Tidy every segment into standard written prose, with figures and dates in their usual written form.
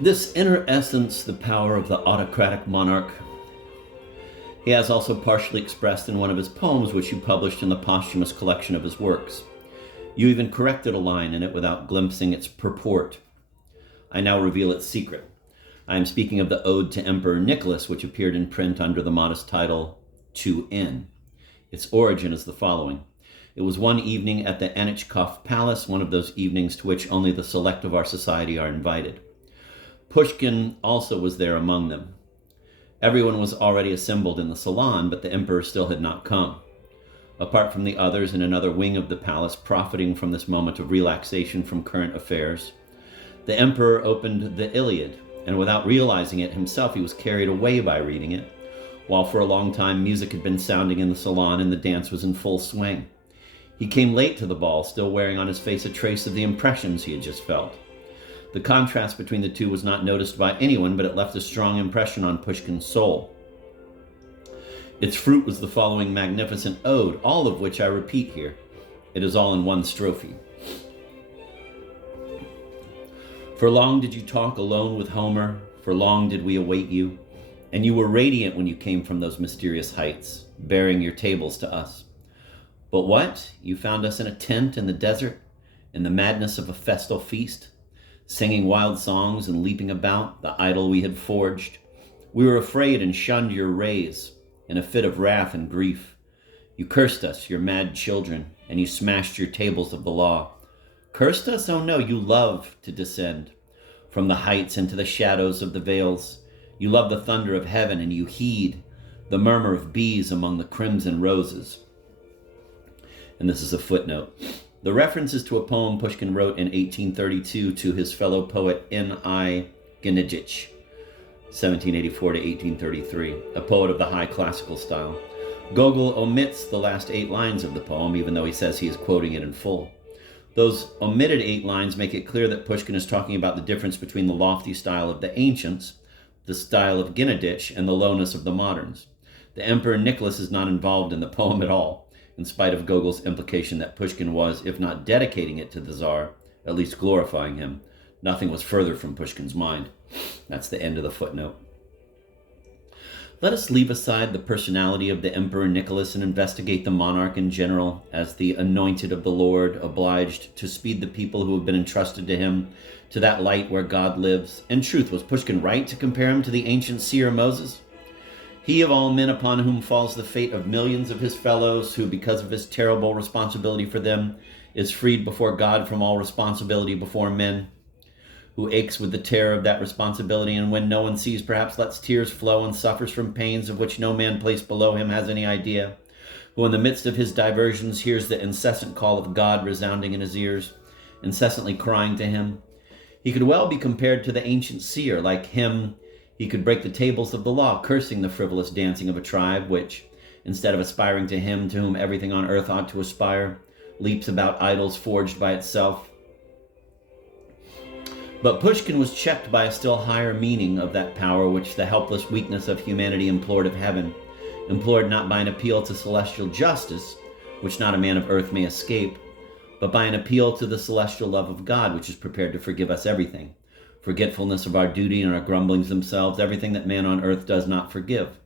This inner essence, the power of the autocratic monarch, he has also partially expressed in one of his poems, which you published in the posthumous collection of his works. You even corrected a line in it without glimpsing its purport. I now reveal its secret. I am speaking of the Ode to Emperor Nicholas, which appeared in print under the modest title, To N. Its origin is the following. It was one evening at the Anichkov Palace, one of those evenings to which only the select of our society are invited. Pushkin also was there among them. Everyone was already assembled in the salon, but the emperor still had not come. Apart from the others in another wing of the palace, profiting from this moment of relaxation from current affairs, the emperor opened the Iliad, and without realizing it himself, he was carried away by reading it, while for a long time music had been sounding in the salon and the dance was in full swing. He came late to the ball, still wearing on his face a trace of the impressions he had just felt. The contrast between the two was not noticed by anyone, but it left a strong impression on Pushkin's soul. Its fruit was the following magnificent ode, all of which I repeat here. It is all in one strophe. For long did you talk alone with Homer, for long did we await you, and you were radiant when you came from those mysterious heights, bearing your tables to us. But what? You found us in a tent in the desert, in the madness of a festal feast, singing wild songs and leaping about, the idol we had forged. We were afraid and shunned your rays, in a fit of wrath and grief. You cursed us, your mad children, and you smashed your tables of the law. Cursed us? Oh no, you love to descend from the heights into the shadows of the vales. You love the thunder of heaven, and you heed the murmur of bees among the crimson roses. And this is a footnote. The reference is to a poem Pushkin wrote in 1832 to his fellow poet N.I. Genidich, 1784 to 1833, a poet of the high classical style. Gogol omits the last 8 lines of the poem, even though he says he is quoting it in full. Those omitted 8 lines make it clear that Pushkin is talking about the difference between the lofty style of the ancients, the style of Genidich, and the lowness of the moderns. The Emperor Nicholas is not involved in the poem at all, in spite of Gogol's implication that Pushkin was, if not dedicating it to the Tsar, at least glorifying him. Nothing was further from Pushkin's mind. That's the end of the footnote. Let us leave aside the personality of the Emperor Nicholas and investigate the monarch in general as the anointed of the Lord, obliged to speed the people who have been entrusted to him to that light where God lives. In truth, was Pushkin right to compare him to the ancient seer Moses? He of all men upon whom falls the fate of millions of his fellows, who, because of his terrible responsibility for them, is freed before God from all responsibility before men, who aches with the terror of that responsibility, and when no one sees, perhaps lets tears flow and suffers from pains of which no man placed below him has any idea, who in the midst of his diversions hears the incessant call of God resounding in his ears, incessantly crying to him. He could well be compared to the ancient seer. Like him, he could break the tables of the law, cursing the frivolous dancing of a tribe which, instead of aspiring to him to whom everything on earth ought to aspire, leaps about idols forged by itself. But Pushkin was checked by a still higher meaning of that power which the helpless weakness of humanity implored of heaven, implored not by an appeal to celestial justice, which not a man of earth may escape, but by an appeal to the celestial love of God, which is prepared to forgive us everything, forgetfulness of our duty and our grumblings themselves, everything that man on earth does not forgive,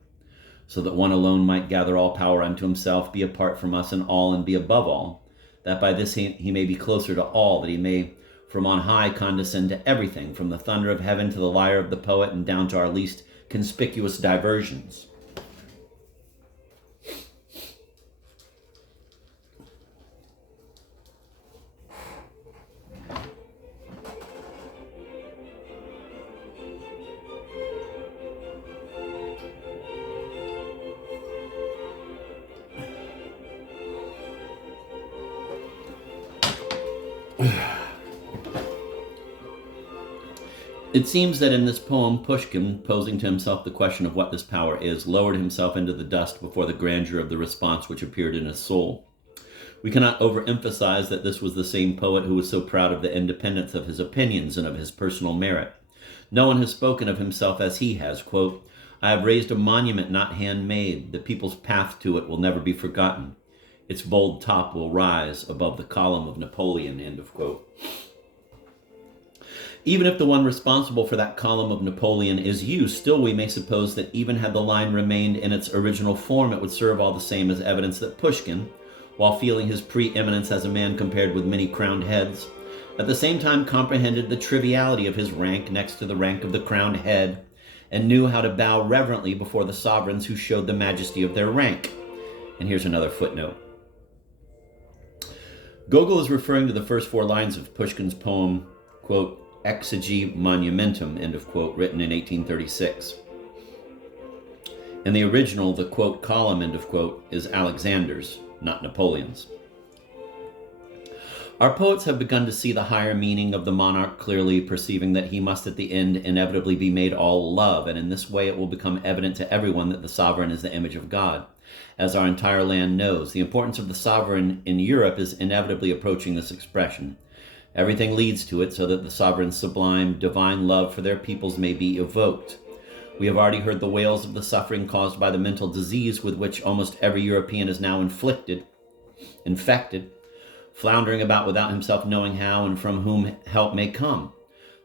so that one alone might gather all power unto himself, be apart from us in all, and be above all, that by this he may be closer to all, that he may from on high condescend to everything, from the thunder of heaven to the lyre of the poet, and down to our least conspicuous diversions. It seems that in this poem, Pushkin, posing to himself the question of what this power is, lowered himself into the dust before the grandeur of the response which appeared in his soul. We cannot overemphasize that this was the same poet who was so proud of the independence of his opinions and of his personal merit. No one has spoken of himself as he has, quote, I have raised a monument not handmade. The people's path to it will never be forgotten. Its bold top will rise above the column of Napoleon, end of quote. Even if the one responsible for that column of Napoleon is you, still we may suppose that even had the line remained in its original form, it would serve all the same as evidence that Pushkin, while feeling his preeminence as a man compared with many crowned heads, at the same time comprehended the triviality of his rank next to the rank of the crowned head, and knew how to bow reverently before the sovereigns who showed the majesty of their rank. And here's another footnote. Gogol is referring to the first 4 lines of Pushkin's poem, quote, Exegi Monumentum, end of quote, written in 1836. In the original, the quote column, end of quote, is Alexander's, not Napoleon's. Our poets have begun to see the higher meaning of the monarch clearly, perceiving that he must at the end inevitably be made all love, and in this way it will become evident to everyone that the sovereign is the image of God. As our entire land knows, the importance of the sovereign in Europe is inevitably approaching this expression. Everything leads to it so that the sovereign's sublime, divine love for their peoples may be evoked. We have already heard the wails of the suffering caused by the mental disease with which almost every European is now infected, floundering about without himself knowing how and from whom help may come.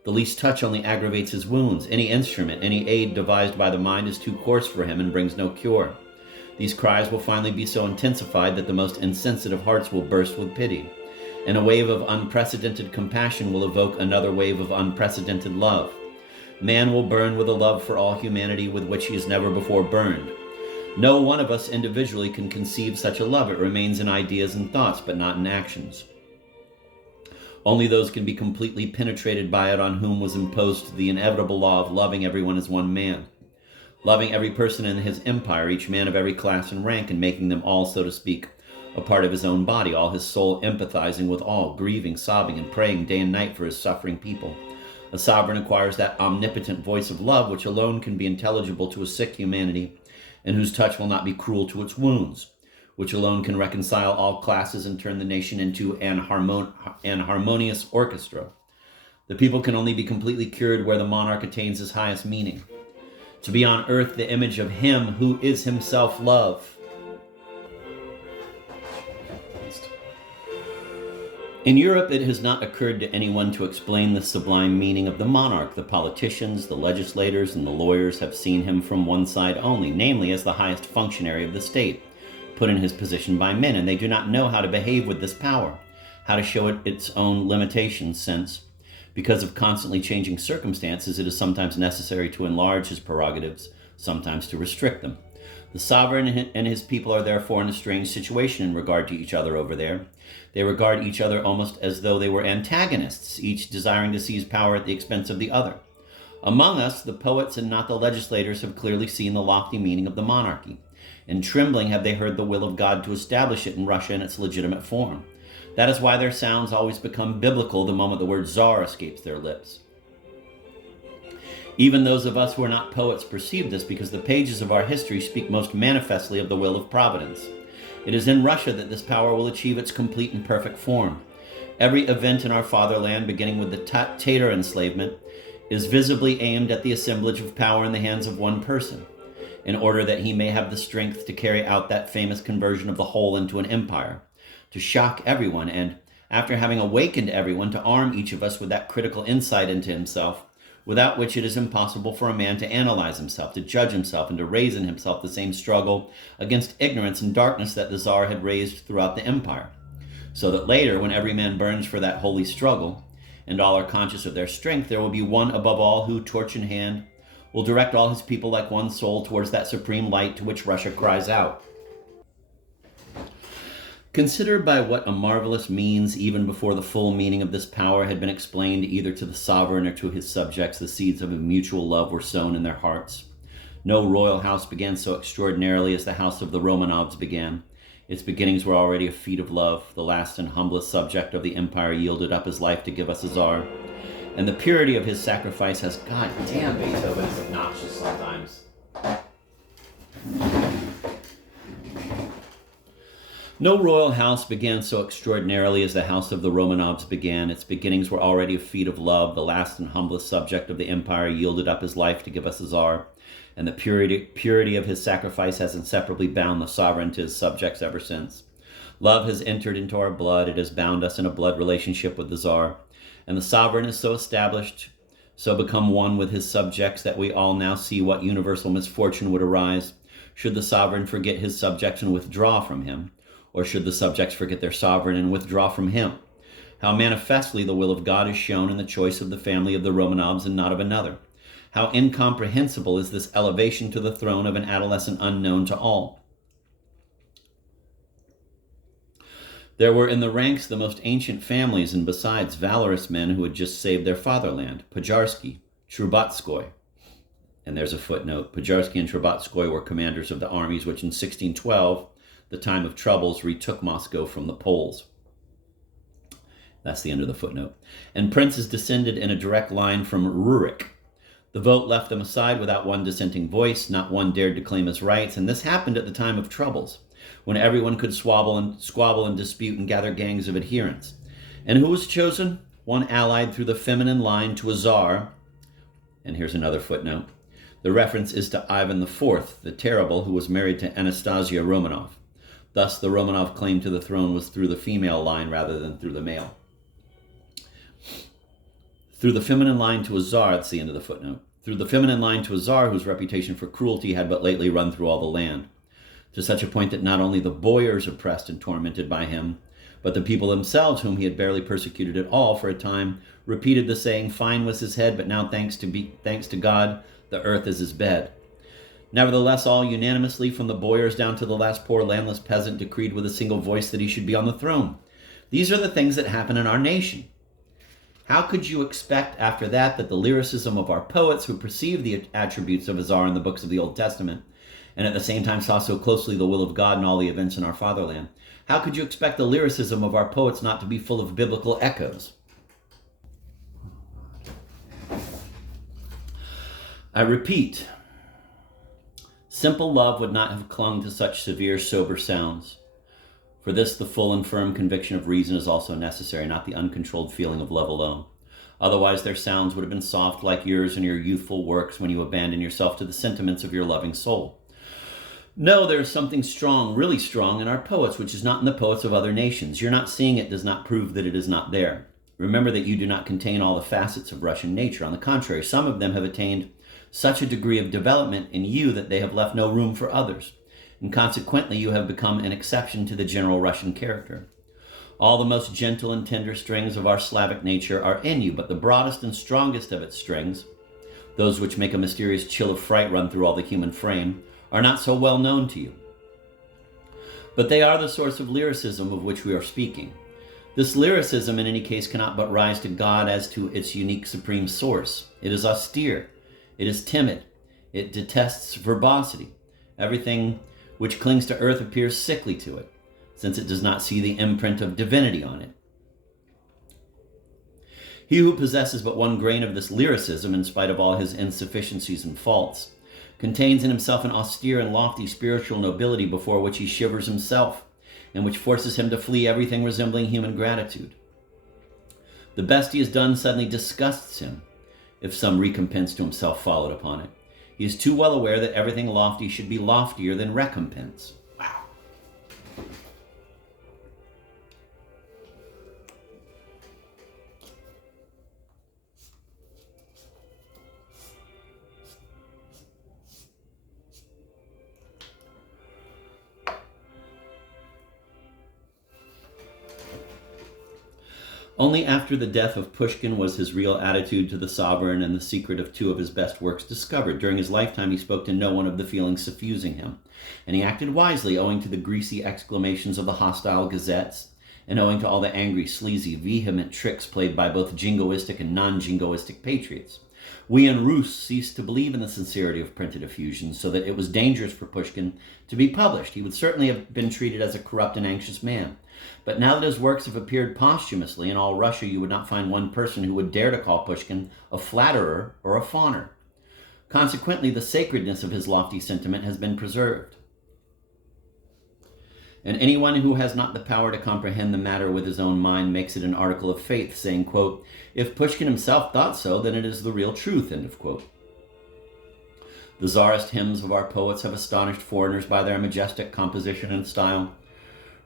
The least touch only aggravates his wounds. Any instrument, any aid devised by the mind is too coarse for him and brings no cure. These cries will finally be so intensified that the most insensitive hearts will burst with pity, and a wave of unprecedented compassion will evoke another wave of unprecedented love. Man will burn with a love for all humanity with which he has never before burned. No one of us individually can conceive such a love. It remains in ideas and thoughts, but not in actions. Only those can be completely penetrated by it on whom was imposed the inevitable law of loving everyone as one man. Loving every person in his empire, each man of every class and rank, and making them all, so to speak, a part of his own body, all his soul empathizing with all, grieving, sobbing, and praying day and night for his suffering people. A sovereign acquires that omnipotent voice of love which alone can be intelligible to a sick humanity, and whose touch will not be cruel to its wounds, which alone can reconcile all classes and turn the nation into an harmonious orchestra. The people can only be completely cured where the monarch attains his highest meaning, to be on earth the image of him who is himself love. In Europe, it has not occurred to anyone to explain the sublime meaning of the monarch. The politicians, the legislators, and the lawyers have seen him from one side only, namely as the highest functionary of the state, put in his position by men, and they do not know how to behave with this power, how to show it its own limitations, since, because of constantly changing circumstances, it is sometimes necessary to enlarge his prerogatives, sometimes to restrict them. The sovereign and his people are therefore in a strange situation in regard to each other over there. They regard each other almost as though they were antagonists, each desiring to seize power at the expense of the other. Among us, the poets and not the legislators have clearly seen the lofty meaning of the monarchy. In trembling have they heard the will of God to establish it in Russia in its legitimate form. That is why their sounds always become biblical the moment the word czar escapes their lips. Even those of us who are not poets perceive this because the pages of our history speak most manifestly of the will of providence. It is in Russia that this power will achieve its complete and perfect form. Every event in our fatherland, beginning with the Tatar enslavement, is visibly aimed at the assemblage of power in the hands of one person, in order that he may have the strength to carry out that famous conversion of the whole into an empire, to shock everyone, and, after having awakened everyone, to arm each of us with that critical insight into himself, without which it is impossible for a man to analyze himself, to judge himself, and to raise in himself the same struggle against ignorance and darkness that the Tsar had raised throughout the empire. So that later, when every man burns for that holy struggle, and all are conscious of their strength, there will be one above all who, torch in hand, will direct all his people like one soul towards that supreme light to which Russia cries out. Considered by what a marvelous means, even before the full meaning of this power had been explained either to the sovereign or to his subjects, the seeds of a mutual love were sown in their hearts. No royal house began so extraordinarily as the house of the Romanovs began. Its beginnings were already a feat of love. The last and humblest subject of the empire yielded up his life to give us a czar. And the purity of his sacrifice has, God damn, Beethoven is obnoxious sometimes. No royal house began so extraordinarily as the house of the Romanovs began. Its beginnings were already a feat of love. The last and humblest subject of the empire yielded up his life to give us a czar. And the purity of his sacrifice has inseparably bound the sovereign to his subjects ever since. Love has entered into our blood. It has bound us in a blood relationship with the czar. And the sovereign is so established, so become one with his subjects, that we all now see what universal misfortune would arise should the sovereign forget his subjects and withdraw from him, or should the subjects forget their sovereign and withdraw from him. How manifestly the will of God is shown in the choice of the family of the Romanovs and not of another. How incomprehensible is this elevation to the throne of an adolescent unknown to all. There were in the ranks the most ancient families, and besides, valorous men who had just saved their fatherland, Pojarsky, Trubetskoy. And there's a footnote. Pojarsky and Trubetskoy were commanders of the armies which in 1612, the time of troubles, retook Moscow from the Poles. That's the end of the footnote. And princes descended in a direct line from Rurik. The vote left them aside without one dissenting voice. Not one dared to claim his rights, and this happened at the time of troubles, when everyone could squabble and dispute and gather gangs of adherents. And who was chosen? One allied through the feminine line to a czar. And here's another footnote. The reference is to Ivan IV, the Terrible, who was married to Anastasia Romanov. Thus, the Romanov claim to the throne was through the female line rather than through the male. Through the feminine line to a czar, that's the end of the footnote. Through the feminine line to a czar whose reputation for cruelty had but lately run through all the land, to such a point that not only the boyars oppressed and tormented by him, but the people themselves, whom he had barely persecuted at all for a time, repeated the saying, "Fine was his head, but now thanks to God, the earth is his bed." Nevertheless, all unanimously, from the boyars down to the last poor landless peasant, decreed with a single voice that he should be on the throne. These are the things that happen in our nation. How could you expect after that the lyricism of our poets, who perceive the attributes of a czar in the books of the Old Testament, and at the same time saw so closely the will of God in all the events in our fatherland, how could you expect the lyricism of our poets not to be full of biblical echoes? I repeat, simple love would not have clung to such severe, sober sounds. For this, the full and firm conviction of reason is also necessary, not the uncontrolled feeling of love alone. Otherwise, their sounds would have been soft like yours in your youthful works when you abandon yourself to the sentiments of your loving soul. No, there is something strong, really strong, in our poets, which is not in the poets of other nations. Your not seeing it does not prove that it is not there. Remember that you do not contain all the facets of Russian nature. On the contrary, some of them have attained such a degree of development in you that they have left no room for others, and consequently you have become an exception to the general Russian character. All the most gentle and tender strings of our Slavic nature are in you, but the broadest and strongest of its strings, those which make a mysterious chill of fright run through all the human frame, are not so well known to you. But they are the source of lyricism of which we are speaking. This lyricism in any case cannot but rise to God as to its unique supreme source. It is austere. It is timid. It detests verbosity. Everything which clings to earth appears sickly to it, since it does not see the imprint of divinity on it. He who possesses but one grain of this lyricism, in spite of all his insufficiencies and faults, contains in himself an austere and lofty spiritual nobility before which he shivers himself, and which forces him to flee everything resembling human gratitude. The best he has done suddenly disgusts him, if some recompense to himself followed upon it. He is too well aware that everything lofty should be loftier than recompense. Wow. Only after the death of Pushkin was his real attitude to the sovereign and the secret of two of his best works discovered. During his lifetime, he spoke to no one of the feelings suffusing him, and he acted wisely owing to the greasy exclamations of the hostile gazettes, and owing to all the angry, sleazy, vehement tricks played by both jingoistic and non-jingoistic patriots. We in Rus ceased to believe in the sincerity of printed effusions, so that it was dangerous for Pushkin to be published. He would certainly have been treated as a corrupt and anxious man. But now that his works have appeared posthumously in all Russia, you would not find one person who would dare to call Pushkin a flatterer or a fawner. Consequently, the sacredness of his lofty sentiment has been preserved. And anyone who has not the power to comprehend the matter with his own mind makes it an article of faith, saying, quote, "If Pushkin himself thought so, then it is the real truth," end of quote. The czarist hymns of our poets have astonished foreigners by their majestic composition and style.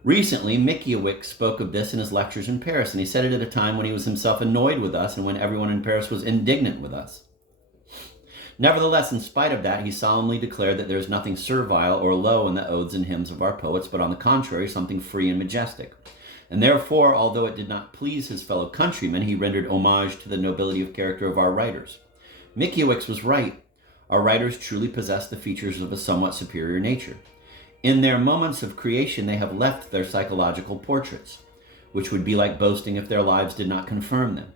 Recently, Mickiewicz spoke of this in his lectures in Paris, and he said it at a time when he was himself annoyed with us and when everyone in Paris was indignant with us. Nevertheless, in spite of that, he solemnly declared that there is nothing servile or low in the odes and hymns of our poets, but on the contrary, something free and majestic. And therefore, although it did not please his fellow countrymen, he rendered homage to the nobility of character of our writers. Mickiewicz was right. Our writers truly possess the features of a somewhat superior nature. In their moments of creation, they have left their psychological portraits, which would be like boasting if their lives did not confirm them.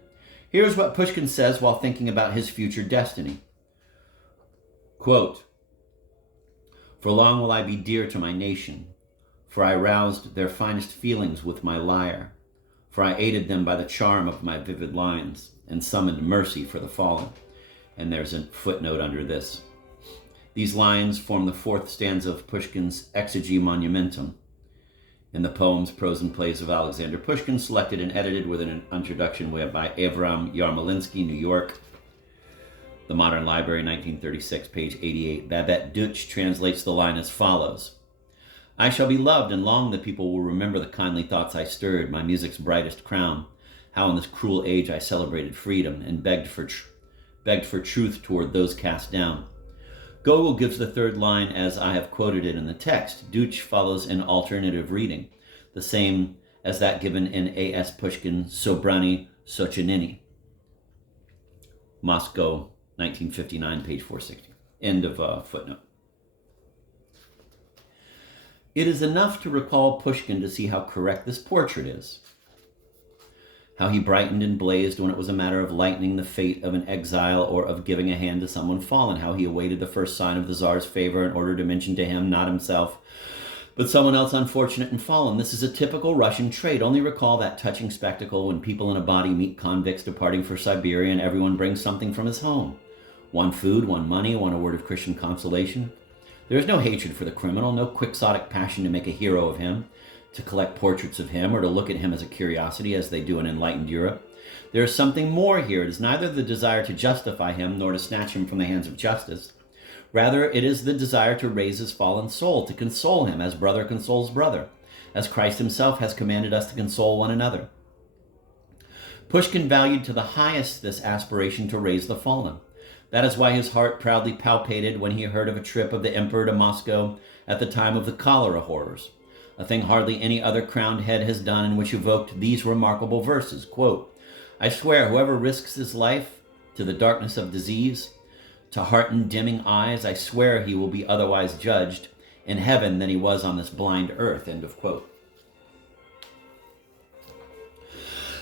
Here's what Pushkin says while thinking about his future destiny. Quote, "For long will I be dear to my nation, for I roused their finest feelings with my lyre, for I aided them by the charm of my vivid lines, and summoned mercy for the fallen." And there's a footnote under this. These lines form the fourth stanza of Pushkin's Exegy Monumentum. In the poems, prose, and plays of Alexander Pushkin, selected and edited with an introduction by Avram Yarmolinsky, New York. The Modern Library, 1936, page 88. Babette Deutsch translates the line as follows. "I shall be loved, and long the people will remember the kindly thoughts I stirred, my music's brightest crown, how in this cruel age I celebrated freedom and begged for truth toward those cast down." Gogol gives the third line as I have quoted it in the text. Deutsch follows an alternative reading, the same as that given in A.S. Pushkin, Sobrani Sochenini. Moscow, 1959, page 460. End of footnote. It is enough to recall Pushkin to see how correct this portrait is. How he brightened and blazed when it was a matter of lightening the fate of an exile or of giving a hand to someone fallen. How he awaited the first sign of the Tsar's favor in order to mention to him, not himself, but someone else unfortunate and fallen. This is a typical Russian trait. Only recall that touching spectacle when people in a body meet convicts departing for Siberia and everyone brings something from his home. One food, one money, one a word of Christian consolation. There is no hatred for the criminal, no quixotic passion to make a hero of him, to collect portraits of him, or to look at him as a curiosity, as they do in enlightened Europe. There is something more here. It is neither the desire to justify him, nor to snatch him from the hands of justice. Rather, it is the desire to raise his fallen soul, to console him as brother consoles brother, as Christ himself has commanded us to console one another. Pushkin valued to the highest this aspiration to raise the fallen. That is why his heart proudly palpitated when he heard of a trip of the emperor to Moscow at the time of the cholera horrors, a thing hardly any other crowned head has done, and which evoked these remarkable verses. Quote, "I swear whoever risks his life to the darkness of disease, to hearten dimming eyes, I swear he will be otherwise judged in heaven than he was on this blind earth." End of quote.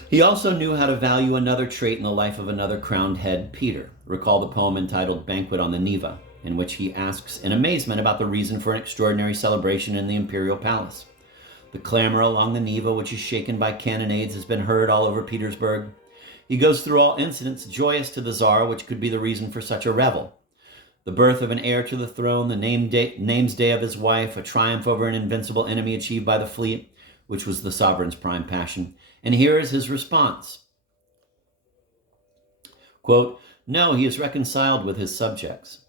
He also knew how to value another trait in the life of another crowned head, Peter. Recall the poem entitled Banquet on the Neva, in which he asks in amazement about the reason for an extraordinary celebration in the imperial palace. The clamor along the Neva, which is shaken by cannonades, has been heard all over Petersburg. He goes through all incidents joyous to the Tsar, which could be the reason for such a revel. The birth of an heir to the throne, the name's day of his wife, a triumph over an invincible enemy achieved by the fleet, which was the sovereign's prime passion. And here is his response. Quote, "No, he is reconciled with his subjects.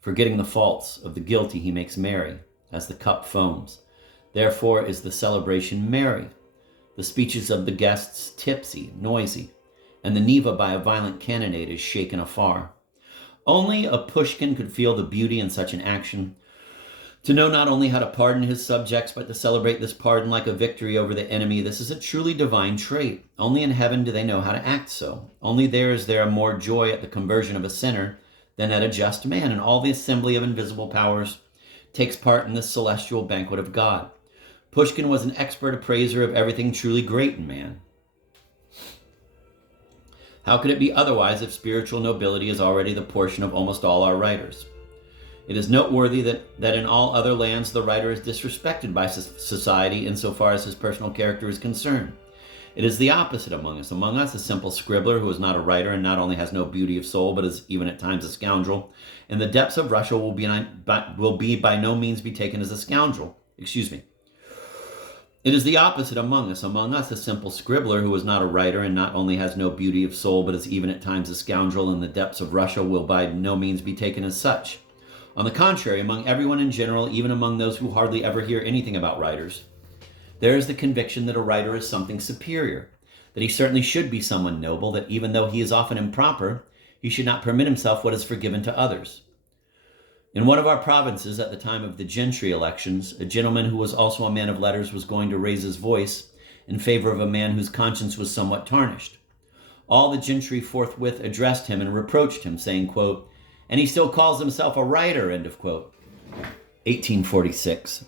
Forgetting the faults of the guilty, he makes merry, as the cup foams. Therefore is the celebration merry. The speeches of the guests tipsy, noisy, and the Neva by a violent cannonade is shaken afar." Only a Pushkin could feel the beauty in such an action. To know not only how to pardon his subjects, but to celebrate this pardon like a victory over the enemy, this is a truly divine trait. Only in heaven do they know how to act so. Only there is there more joy at the conversion of a sinner than at a just man, and all the assembly of invisible powers takes part in this celestial banquet of God. Pushkin was an expert appraiser of everything truly great in man. How could it be otherwise if spiritual nobility is already the portion of almost all our writers? It is noteworthy that in all other lands the writer is disrespected by society insofar as his personal character is concerned. It is the opposite among us. Among us, a simple scribbler who is not a writer and not only has no beauty of soul, but is even at times a scoundrel, in the depths of Russia will be by no means be taken as a scoundrel. It is the opposite among us. Among us, a simple scribbler who is not a writer and not only has no beauty of soul, but is even at times a scoundrel in the depths of Russia will by no means be taken as such. On the contrary, among everyone in general, even among those who hardly ever hear anything about writers, There is the conviction that a writer is something superior, that he certainly should be someone noble, that even though he is often improper, he should not permit himself what is forgiven to others. In one of our provinces, at the time of the gentry elections, a gentleman who was also a man of letters was going to raise his voice in favor of a man whose conscience was somewhat tarnished. All the gentry forthwith addressed him and reproached him, saying, quote, "And he still calls himself a writer," end of quote. 1846.